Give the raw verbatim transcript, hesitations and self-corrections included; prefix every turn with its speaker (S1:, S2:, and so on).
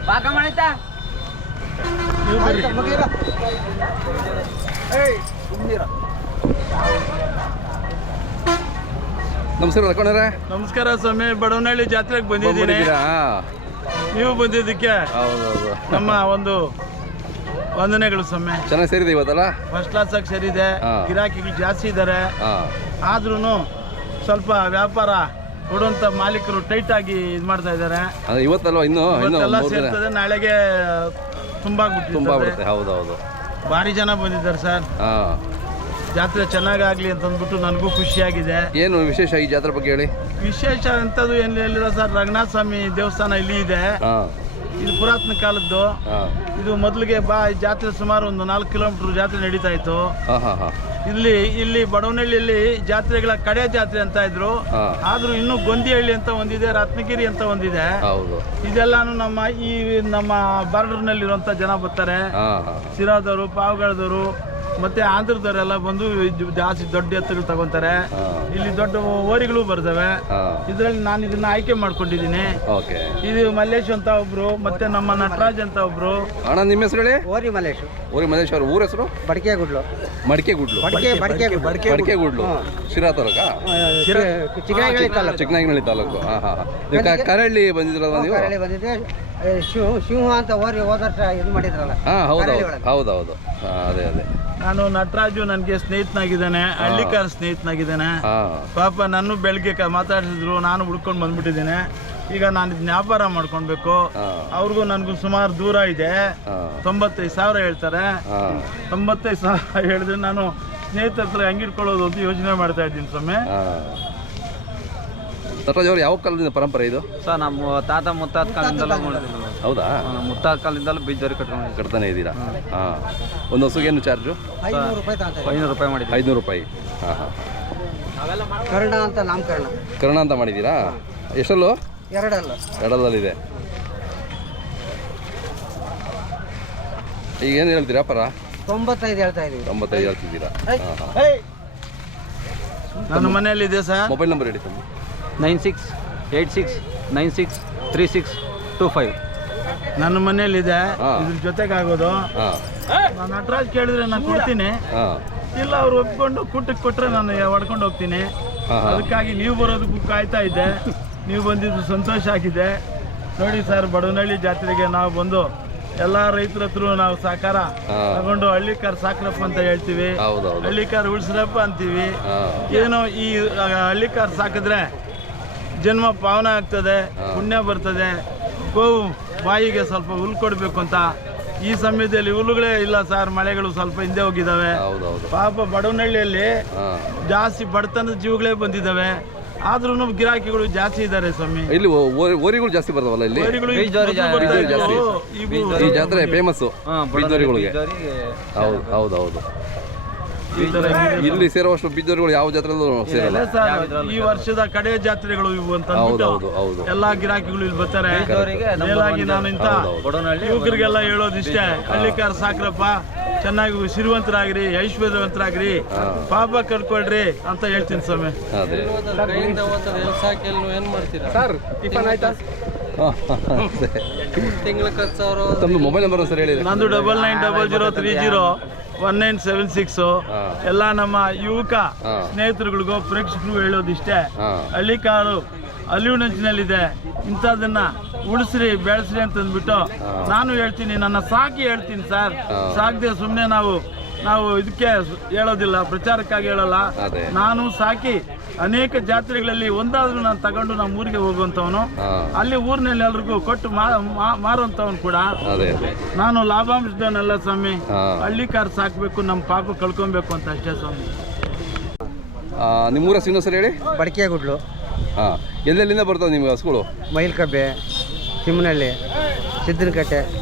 S1: ಪಾಕ ಮಾಡೈತಾ
S2: ನಮಸ್ಕಾರ ತಕೊಂಡ್ರೆ
S3: ನಮಸ್ಕಾರ ಸ್ವಾಮಿ. ಬಡವನಹಳ್ಳಿ ಜಾತ್ರೆಗೆ ಬಂದಿದ್ದೀನಿ. ನೀವು ಬಂದಿದ್ದಕ್ಕೆ ನಮ್ಮ ಒಂದು ವಂದನೆಗಳು ಸ್ವಾಮಿ.
S2: ಚೆನ್ನಾಗಿ ಸೇರಿದೆ ಇವತ್ತಲ್ಲ.
S3: ಫಸ್ಟ್ ಕ್ಲಾಸ್ ಆಗಿ ಸೇರಿದೆ. ಗಿರಾಕಿಗಳು ಜಾಸ್ತಿ ಇದ್ದಾರೆ. ಆದ್ರೂ ಸ್ವಲ್ಪ ವ್ಯಾಪಾರ ಕೊಡುವಂತ ಮಾಲೀಕರು ಟೈಟ್ ಆಗಿ ಇದು ಮಾಡ್ತಾ ಇದ್ದಾರೆ.
S2: ಇವತ್ತಲ್ವಾ ಇನ್ನು
S3: ಎಲ್ಲ ಸೇರ್ತದೆ, ನಾಳೆಗೆ ತುಂಬಾ
S2: ತುಂಬಾ ಬರುತ್ತೆ. ಹೌದೌದು,
S3: ಭಾರಿ ಜನ ಬಂದಿದ್ದಾರೆ ಸರ್. ಜಾತ್ರೆ ಚೆನ್ನಾಗಾಗ್ಲಿ ಅಂತ ಅಂದ್ಬಿಟ್ಟು ನನಗೂ ಖುಷಿಯಾಗಿದೆ.
S2: ಏನು ವಿಶೇಷ ಈ ಜಾತ್ರೆ ಬಗ್ಗೆ ಹೇಳಿ.
S3: ವಿಶೇಷ ಅಂತದ್ದು ಏನು ಹೇಳಿಲ್ಲ ಸರ್. ರಂಗನಾಥ ಸ್ವಾಮಿ ದೇವಸ್ಥಾನ ಇಲ್ಲಿ ಇದೆ. ಇದು ಪುರಾತನ ಕಾಲದ್ದು. ಇದು ಮೊದಲಿಗೆ ಬಾ ಜಾತ್ರೆ ಸುಮಾರು ಒಂದು ನಾಲ್ಕು ಕಿಲೋಮೀಟರ್ ಜಾತ್ರೆ ನಡೀತಾ ಇತ್ತು. ಇಲ್ಲಿ ಇಲ್ಲಿ ಬಡವನಹಳ್ಳಿಯಲ್ಲಿ ಜಾತ್ರೆಗಳ ಕಡೆ ಜಾತ್ರೆ ಅಂತ ಇದ್ರು. ಆದ್ರೂ ಇನ್ನು ಗೊಂದಿಹಳ್ಳಿ ಅಂತ ಒಂದಿದೆ, ರತ್ನಗಿರಿ ಅಂತ ಒಂದಿದೆ. ಇದೆಲ್ಲಾನು ನಮ್ಮ ಈ ನಮ್ಮ ಬಾರ್ಡರ್ ನಲ್ಲಿ ಇರುವಂತ ಜನ ಬರ್ತಾರೆ. ಸಿರಾದವರು, ಪಾವಗಡದವರು ಮತ್ತೆ ಆಂಧ್ರದವರೆಲ್ಲ ಬಂದು ಜಾಸ್ತಿ ದೊಡ್ಡ ಎತ್ತುಗಳು ತಗೊಂತಾರೆ. ಇಲ್ಲಿ ದೊಡ್ಡ ಓರಿಗಳು ಬರ್ತವೆ. ಇದ್ರಲ್ಲಿ ನಾನು ಇದನ್ನ ಆಯ್ಕೆ ಮಾಡ್ಕೊಂಡಿದ್ದೀನಿ. ಇದು ಮಲ್ಲೇಶ್ ಅಂತ ಒಬ್ರು, ಮತ್ತೆ ನಮ್ಮ ನಟರಾಜ್ ಅಂತ ಒಬ್ರು.
S2: ಅಣ್ಣ ನಿಮ್ಮ ಹೆಸರು ಹೇಳಿ.
S1: ಓರಿ ಮಲ್ಲೇಶ್.
S2: ಓರಿ ಮಲ್ಲೇಶ್ ಅವ್ರ ಊರ ಹೆಸರು
S1: ಬಡಕೆ ಗುಡ್ಲು.
S2: ಮಡಿಕೆ ಗುಡ್ಲು ಬಡಕೆ ಗುಡ್ಲು ಶಿರಾ ತಾಲೂಕ,
S1: ಚಿಕ್ಕನಾಗನಹಳ್ಳಿ ತಾಲೂಕು.
S2: ಚಿಕ್ಕನಾಗನಹಳ್ಳಿ ತಾಲೂಕು. ಹಾ ಹಾ ಕರಳ್ಳಿ ಬಂದಿದ್ರಲ್ಲ ನೀವು?
S1: ಬಂದಿದ್ದೆ. ಶಿವ ಶಿವ ಅಂತ ಓರಿ ಹೋದ ವರ್ಷ ಇದು ಮಾಡಿದ್ರಲ್ಲ.
S2: ಹಾ ಹೌದೌದು ಹೌದೌದು ಅದೇ ಅದೇ
S3: ನಾನು ನಟರಾಜು ನನಗೆ ಸ್ನೇಹಿತನಾಗಿದ್ದಾನೆ, ಹಳ್ಳಿಕಾರ ಸ್ನೇಹಿತನಾಗಿದ್ದಾನೆ. ಪಾಪ ನಾನು ಬೆಳಗ್ಗೆ ಮಾತಾಡಿಸಿದ್ರು, ನಾನು ಹುಡ್ಕೊಂಡು ಬಂದ್ಬಿಟ್ಟಿದ್ದೇನೆ. ಈಗ ನಾನು ಇದನ್ನ ವ್ಯಾಪಾರ ಮಾಡ್ಕೊಳ್ಬೇಕು. ಅವ್ರಿಗೂ ನನಗೂ ಸುಮಾರು ದೂರ ಇದೆ. ತೊಂಬತ್ತೈದು ಸಾವಿರ ಹೇಳ್ತಾರೆ. ತೊಂಬತ್ತೈದು ಸಾವಿರ ಹೇಳಿದ್ರೆ ನಾನು ಸ್ನೇಹಿತರ ಹತ್ರ ಹೆಂಗಿಟ್ಕೊಳ್ಳೋದು ಅಂತ ಯೋಚನೆ ಮಾಡ್ತಾ ಇದ್ದೀನಿ ಸ್ವಾಮಿ.
S2: ನಟರಾಜ್ ಅವರು ಯಾವ ಕಾಲದಿಂದ ಪರಂಪರೆ ಇದು?
S1: ಸರ್ ನಮ್ಮ ತಾತ ಮುತ್ತಾತ ಕಾಲದಿಂದಲೂ ಮಾಡಿದ್ರು.
S2: ಹೌದಾ?
S1: ಮುತ್ತಾತ ಕಾಲದಿಂದಲೂ ಬೀಜದವ್ರಿಗೆ ಕಟ್ಕೊಂಡು
S2: ಕಟ್ತಾನೆ ಇದ್ದೀರಾ? ಹಾಂ. ಒಂದು ಹಸುಗೆ ಏನು ಚಾರ್ಜು?
S1: ಐನೂರು ರೂಪಾಯಿ ಐನೂರು ರೂಪಾಯಿ ಮಾಡಿದ್ದೀವಿ.
S2: ಐನೂರು ರೂಪಾಯಿ. ಹಾಂ ಹಾಂ.
S1: ಕರ್ಣ ಅಂತ ನಾಮಕರಣ.
S2: ಕರ್ಣ ಅಂತ ಮಾಡಿದ್ದೀರಾ? ಎಷ್ಟಲ್ಲೂ?
S1: ಎರಡಲ್ಲ.
S2: ಎರಡಲ್ಲಿದೆ. ಈಗ ಏನು ಹೇಳ್ತೀರಾ ಪರ?
S1: ತೊಂಬತ್ತೈದು ಹೇಳ್ತಾ ಇದ್ದೀವಿ.
S2: ತೊಂಬತ್ತೈದು ಹೇಳ್ತಿದ್ದೀರಾ? ಹಾಂ
S3: ಹಾಂ. ನನ್ನ ಮನೆಯಲ್ಲಿದೆ ಸರ್.
S2: ಮೊಬೈಲ್ ನಂಬರ್ ಹೇಳಿ ತಮ್ಮ.
S1: Nine six eight six nine six three six two five.
S3: ನನ್ನ ಮನೆಯಲ್ಲಿದೆ. ಇದ್ರ ಜೊತೆಗಾಗೋದು ನಾನು ನಟರಾಜ್ ಕೇಳಿದ್ರೆ ನಾನು ಕೊಡ್ತೀನಿ. ಇಲ್ಲ ಅವ್ರು ಒಪ್ಕೊಂಡು ಕೂಟಕ್ಕೆ ಕೊಟ್ಟರೆ ನಾನು ಹೊಡ್ಕೊಂಡು ಹೋಗ್ತೀನಿ. ಅದಕ್ಕಾಗಿ ನೀವು ಬರೋದಕ್ಕೂ ಕಾಯ್ತಾ ಇದ್ದೆ. ನೀವು ಬಂದಿದ್ದು ಸಂತೋಷ ಆಗಿದೆ. ನೋಡಿ ಸರ್, ಬಡವನಹಳ್ಳಿ ಜಾತ್ರೆಗೆ ನಾವು ಬಂದು ಎಲ್ಲ ರೈತರ ಹತ್ರ ನಾವು ಸಹಕಾರ ತಗೊಂಡು ಹಳ್ಳಿಕಾರ ಸಾಕ್ರಪ್ಪ ಅಂತ ಹೇಳ್ತೀವಿ, ಹಳ್ಳಿಕಾರ ಉಳಿಸ್ರಪ್ಪ ಅಂತೀವಿ. ಏನೋ ಈ ಹಳ್ಳಿಕಾರ ಸಾಕಿದ್ರೆ ಜನ್ಮ ಪಾವನ ಆಗ್ತದೆ, ಪುಣ್ಯ ಬರ್ತದೆ. ಗೋವು ಬಾಯಿಗೆ ಸ್ವಲ್ಪ ಹುಲ್ ಕೊಡಬೇಕು ಅಂತ. ಈ ಸಮಯದಲ್ಲಿ ಹುಲ್ಲುಗಳೇ ಇಲ್ಲ ಸರ್, ಮಳೆಗಳು ಸ್ವಲ್ಪ ಹಿಂದೆ ಹೋಗಿದ್ದಾವೆ. ಪಾಪ ಬಡವನಹಳ್ಳಿಯಲ್ಲಿ ಜಾಸ್ತಿ ಬಡತನದ ಜೀವಗಳೇ ಬಂದಿದ್ದಾವೆ. ಆದ್ರೂ ಗಿರಾಕಿಗಳು ಜಾಸ್ತಿ ಇದ್ದಾರೆ ಸ್ವಾಮಿ.
S2: ಇಲ್ಲಿ ಓರಿಗಳು ಜಾಸ್ತಿ ಬರ್ತಾವಲ್ಲ ಇಲ್ಲಿ. ಈ ಜಾತ್ರೆ ಫೇಮಸ್ ಬೀಜೋರಿಗಳಿಗೆ. ಹೌದು ಹೌದು ಹೌದು. ಇಲ್ಲಿ ಸೇರುವಷ್ಟು ಬೀಜೋರಿಗಳು ಯಾವ ಜಾತ್ರೆಲ್ಲೂ ಸೇರಲ್ಲ.
S3: ಈ ವರ್ಷದ ಕಡೆ ಜಾತ್ರೆಗಳು ಇವು ಅಂತ ಎಲ್ಲಾ ಗಿರಾಕಿಗಳು ಇಲ್ಲಿ ಬರ್ತಾರೆ. ಮೇಲಾಗಿ ನಾನು ಇಂತ ಯುವಕರಿಗೆಲ್ಲ ಹೇಳೋದಿಷ್ಟೇ, ಹಳ್ಳಿಕಾರ ಸಾಕ್ರಪ್ಪ, ಚೆನ್ನಾಗಿ ಶ್ರೀವಂತರಾಗ್ರಿ, ಐಶ್ವರ್ಯವಂತರಾಗ್ರಿ, ಪಾಪ ಕಟ್ಕೊಳ್ರಿ ಅಂತ ಹೇಳ್ತೀನಿ ಸ್ವಾಮಿ.
S2: ತಮ್ಮ ಮೊಬೈಲ್ ನಂಬರ್ ಸರ್ ಹೇಳಿ.
S3: ನಂದು double nine double zero three zero one nine seven six. ಎಲ್ಲ ನಮ್ಮ ಯುವಕ ಸ್ನೇಹಿತರುಗಳಿಗೂ ಪ್ರೇಕ್ಷಕರು ಹೇಳೋದಿಷ್ಟೇ, ಹಳ್ಳಿಕಾರು ಅಲ್ಲಿನಂಚಿನಲ್ಲಿದೆ, ಇಂಥದನ್ನ ಉಳಿಸ್ರಿ ಬೆಳೆಸ್ರಿ ಅಂತಂದ್ಬಿಟ್ಟು ನಾನು ಹೇಳ್ತೀನಿ. ನನ್ನ ಸಾಕಿ ಹೇಳ್ತೀನಿ ಸರ್, ಸಾಕದೆ ಸುಮ್ಮನೆ ನಾವು ನಾವು ಇದಕ್ಕೆ ಹೇಳೋದಿಲ್ಲ, ಪ್ರಚಾರಕ್ಕಾಗಿ ಹೇಳಲ್ಲ. ನಾನು ಸಾಕಿ ಅನೇಕ ಜಾತ್ರೆಗಳಲ್ಲಿ ಒಂದಾದ್ರೂ ನಾನು ತಗೊಂಡು ನಮ್ಮ ಊರಿಗೆ ಹೋಗುವಂಥವನು, ಅಲ್ಲಿ ಊರಿನಲ್ಲಿ ಎಲ್ರಿಗೂ ಕೊಟ್ಟು ಮಾರುವಂಥವನು ಕೂಡ. ನಾನು ಲಾಭಾಂಶದವನೆಲ್ಲ ಸ್ವಾಮಿ. ಹಳ್ಳಿ ಕಾರ್ ಸಾಕಬೇಕು, ನಮ್ಮ ಪಾಪ ಕಳ್ಕೊಬೇಕು ಅಂತ ಅಷ್ಟೇ ಸ್ವಾಮಿ.
S2: ನಿಮ್ಮೂರ ಸಿಂಹ ಸರ್ ಹೇಳಿ.
S1: ಬಡಕೆ ಗುಡ್ಲು.
S2: ಹಾಂ, ಎಲ್ಲೆಲ್ಲಿಂದ ಬರ್ತಾವೆ ನಿಮ್ಗೆ ಹಸುಗಳು?
S1: ಮೈಲ್ಕಬ್ಬೆ, ತಿಮ್ಮನಹಳ್ಳಿ, ಸಿದ್ದನಕಟ್ಟೆ,